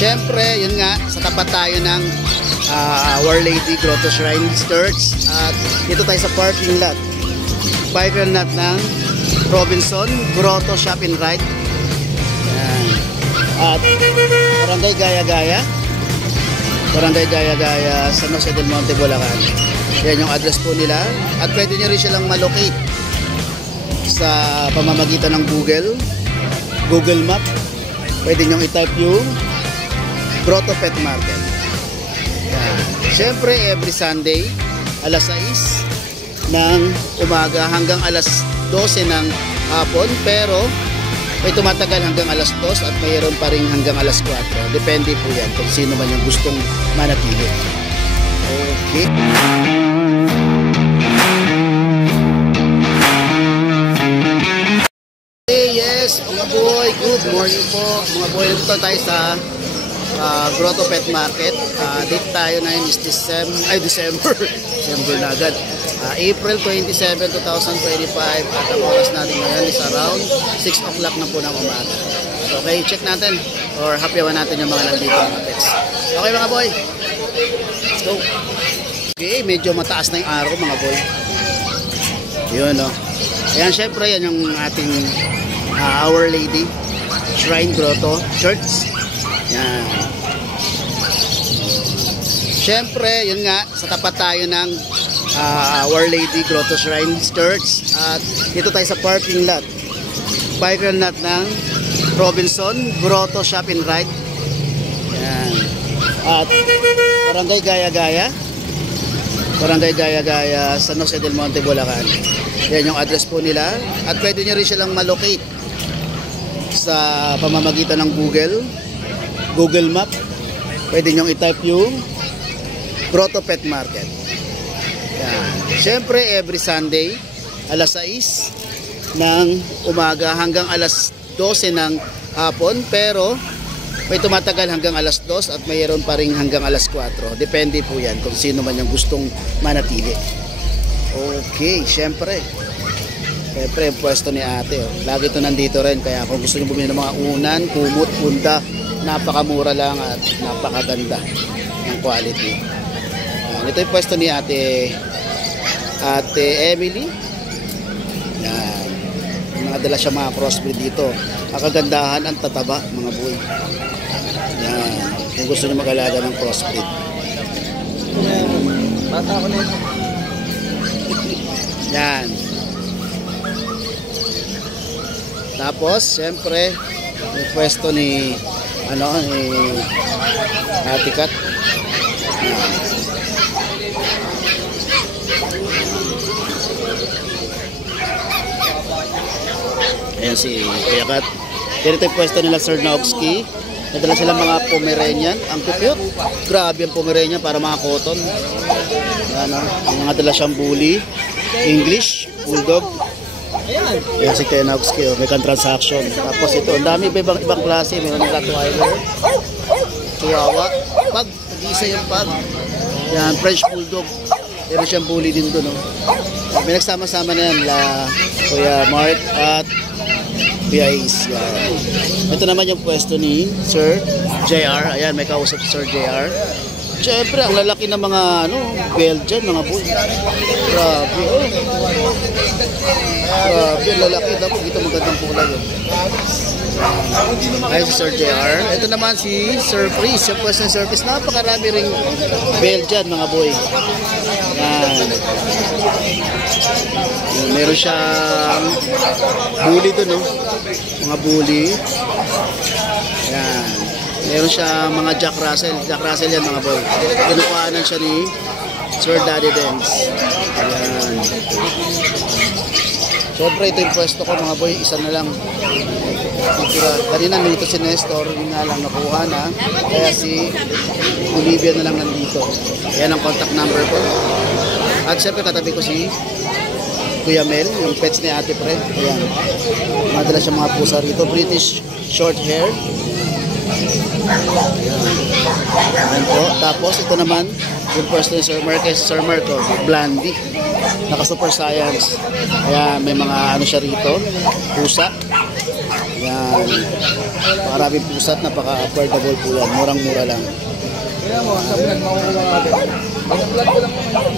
Siyempre, yun nga, sa tapat tayo ng Our Lady Grotto Shrine Church. At dito tayo sa parking lot. Parking lot ng Robinson Grotto Shop and Ride. Yan. At Barangay Gaya-Gaya. Barangay Gaya-Gaya, San Jose del Monte, Bulacan. Yan yung address po nila. At pwede nyo rin silang malocate sa pamamagitan ng Google Map. Pwede nyo i-type yung Grotto Pet Market. Yan. Siyempre, every Sunday, alas 6 ng umaga hanggang alas 12 ng hapon. Pero may tumatagal hanggang alas 2 at mayroon pa rin hanggang alas 4. Depende po yan kung sino man yung gustong manatili. Okay. Yes, mga boy, good morning po. Mga boy, dito tayo sa Grotto Pet Market. Date tayo na yun is December na agad. April 27, 2025 at ang oras natin ngayon is around 6 o'clock na po ng umaga. Okay, check natin or happyawan natin yung mga nandito mga pets. Okay mga boy, let's go. Okay, medyo mataas na yung araw mga boy. Yun o. Ayan, syempre yan yung ating Our Lady Shrine Grotto Church. Yan. Siyempre, yun nga, sa tapat tayo ng Our Lady Grotto Shrine Church. At dito tayo sa parking lot. Parking lot ng Robinson Grotto Shop and Ride. Yan. At Barangay Gaya-Gaya. Barangay Gaya-Gaya, San Jose del Monte, Bulacan. Yan yung address po nila. At pwede nyo rin silang malocate sa pamamagitan ng Google Map. Pwede nyo i-type yung Grotto Pet Market. Yan. Siyempre, every Sunday, alas 6 ng umaga hanggang alas 12 ng hapon. Pero may tumatagal hanggang alas 2 at mayroon pa rin hanggang alas 4. Depende po yan kung sino man yung gustong manatili. Okay, siyempre yung pwesto ni ate. Lagi ito nandito rin. Kaya kung gusto nyo bumili ng mga unan, kumot, punta, napakamura lang at napakaganda ng quality. Ito yung pwesto ni ate Emily. Yan. Mga dala siya mga crossbreed dito. Ang kagandahan, ang tataba mga boy. Yan. Kung gusto nyo mag-alaga ng crossbreed. Bata ako na ito. Yan. Tapos, siyempre, yung pwesto ni Ate Kat. Ayan si Kuya Kat. Dito yung pwesto nila Sir Naupski. Nadala sila mga Pomeranian. Ang cute. Grabe ang Pomeranian para mga cotton. Ang mga dala siyang bully. English, Bulldog. Ayan si Kuya Naupski. May transaction. Tapos ito, ang dami ibang klase. Mayroon ng Rottweiler, Chihuahua, Pug. Nag-iisa yung Pug. Yan, French Bulldog. Meron siyang bully din doon. May nagsama-sama na yan. Kuya Mark at BIs. Ito naman yung pwesto ni Sir JR. Ayan, may kausap si Sir JR. Siyempre, ang lalaki ng mga Belgian, mga boy. Grabe, Grabe, ang lalaki. Dapat dito magandang kulay yun. Ayan si Sir JR. Ito naman si Sir Freeze. Yung pwesto ni Sir Freeze. Napakarami ring Belgian, mga boy. Ayan. Meron siyang bully doon, mga bully. Yan. Meron siyang mga Jack Russell. Jack Russell yan, mga boy. Kinukuhanan siya ni Sir Daddy Dance. Yan. Siyempre, ito yung pwesto ko, mga boy. Isa na lang. Kanina nandito si Nestor. Yun nga lang nakuha na. Kaya si Olivia na lang nandito. Yan ang contact number ko. At siyempre, katabi ko si Kuya Mel, yung pets ni Ate Fred. Ayan. Madala siya mga pusa rito. British short hair. Ayan po. Tapos ito naman, yung pwesto ni Sir Marco, Blandy. Naka Super Science. Ayan, may mga siya rito. Pusa. Yan. Napakaraming pusat, napaka-affordable po yan. Murang-mura lang. Kaya mo, sa vlog makukuha natin. Ang vlog ko lang naman.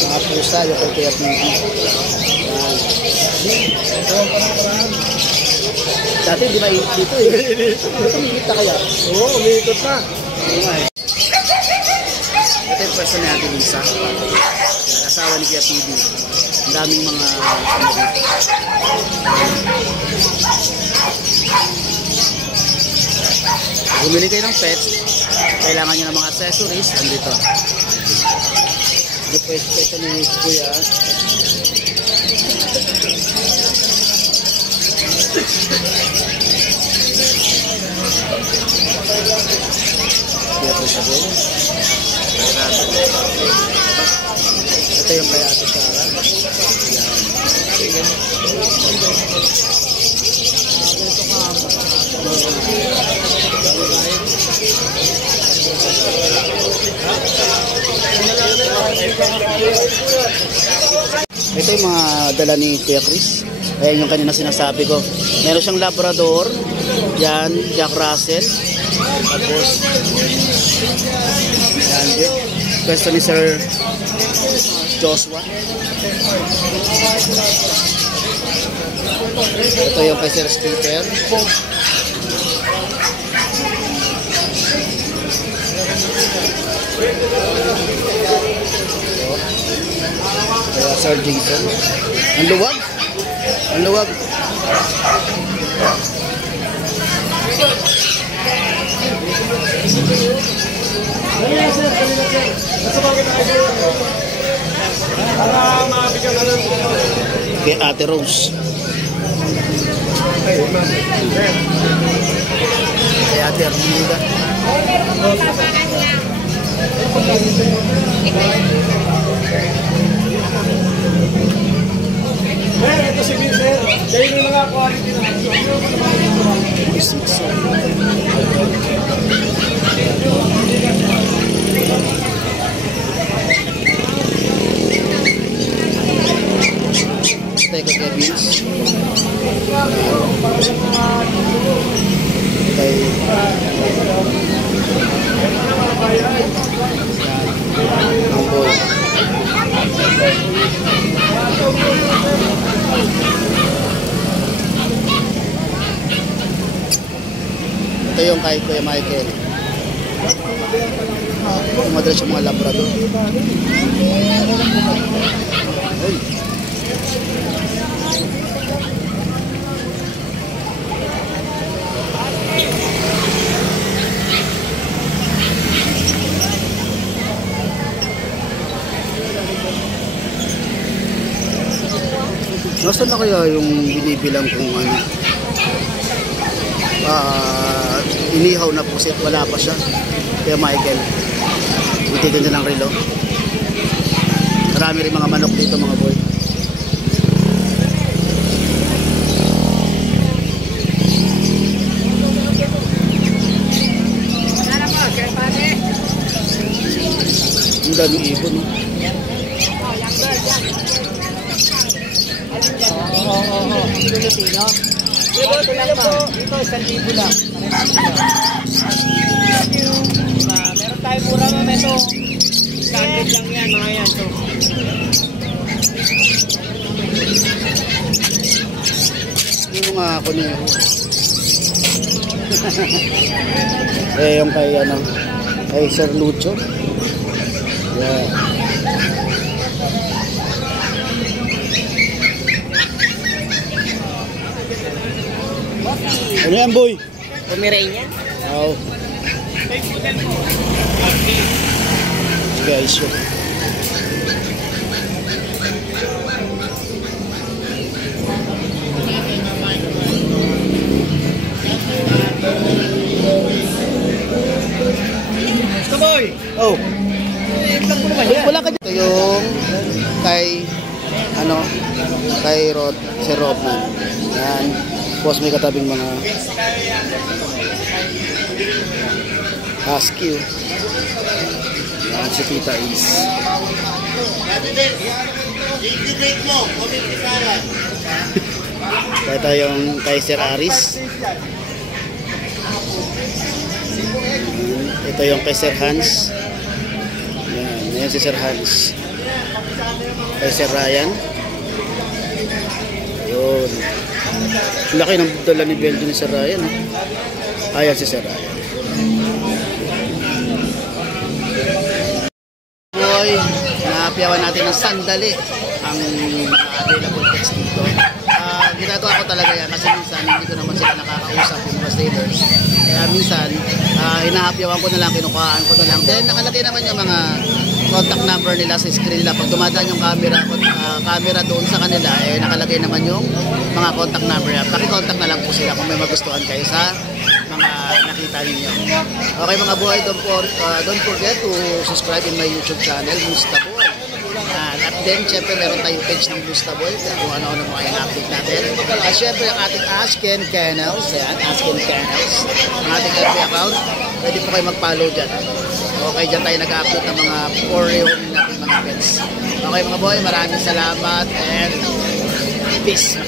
Mga pusa, yung kaya TV. Yan. Dati hindi mainit dito eh. Ito umiikot na kaya? Oo, umiikot na. Ito yung pwesto ni Ate Lisa. Asawa ni Kuya TV. Ang daming mga ano dito. Bumili kayo ng pets, kailangan nyo ng mga accessories, andito. Ito po yung pwesto ni Kuya. Kuya po sabon. Ito yung kay Ate Sara. Ito yung mga dala ni Kuya Chris. Ayan yung kanina sinasabi ko. Meron siyang Labrador. Yan, Jack Russell. Tapos, yan din. Pwesto ni Sir Joshua. Ito yung kay Sir Skipper. Kaya Sir Jason. Ang luwag. Ang luwag. Kay Ate Rose. Kay Ate Armida. Ito si Vincent. Dahil yung mga quality na Stay ko kay Vince. Kay ang boy. Ito yung kay Kuya Michael. Madalas yung mga Labrador. Uy. Nasaan na kaya yung binibilang kung ano? Inihaw na pusit, wala pa siya. Kaya Michael, ititin din ng relo. Marami rin mga manok dito mga boy. Ang daming ibon, no? Pilipino. Ito lang po. Ito, 1,000 lang. Meron tayo mura mo. Ito, 100 lang yan. Mga yan. So. Yung mga kuneho. Yung kay ano, kay Sir Lucho. Yeah. Ano yan, boy? Pomeranian? Oo. Guys, yun. Boy! Oh. Wala ka dito yung kay ano, kay Sir Robman. Yan. Tapos may katabing mga husky. Yan si Tita Is. Ito yung kay Sir Aris. Ito yung kay Sir Hans. Yan si Sir Hans. Kay Sir Ryan. Yun. Laki ng dala ni Beldo ni Sir Ryan. Ayan si Sir Ryan. Boy, napiyawan natin ng sandali ang available text dito. Ginagawa ko talaga yan kasi minsan hindi ko naman sila nakakausap yung mga sailors. Kaya minsan, hinahapyawan ko na lang, kinukuhaan ko na lang. Then nakalagay naman yung mga contact number nila sa screen nila. Pag dumadaan yung camera doon sa kanila, nakalagay naman yung mga contact number nila. Paki-contact na lang po sila kung may magustuhan kayo sa mga nakita ninyo. Okay mga buhay, don't forget to subscribe in my YouTube channel, Musta Boy. At then, syempre, meron tayong page ng Musta Boy kung ano-ano mga yung update natin. At syempre, ang ating Ask and Kennels, yan, Ask and Kennels, ang ating FB account, pwede po kayo mag-follow dyan. Okay, dyan tayo nag-upload ng mga for-rehome natin mga pets. Okay mga boy, maraming salamat and peace.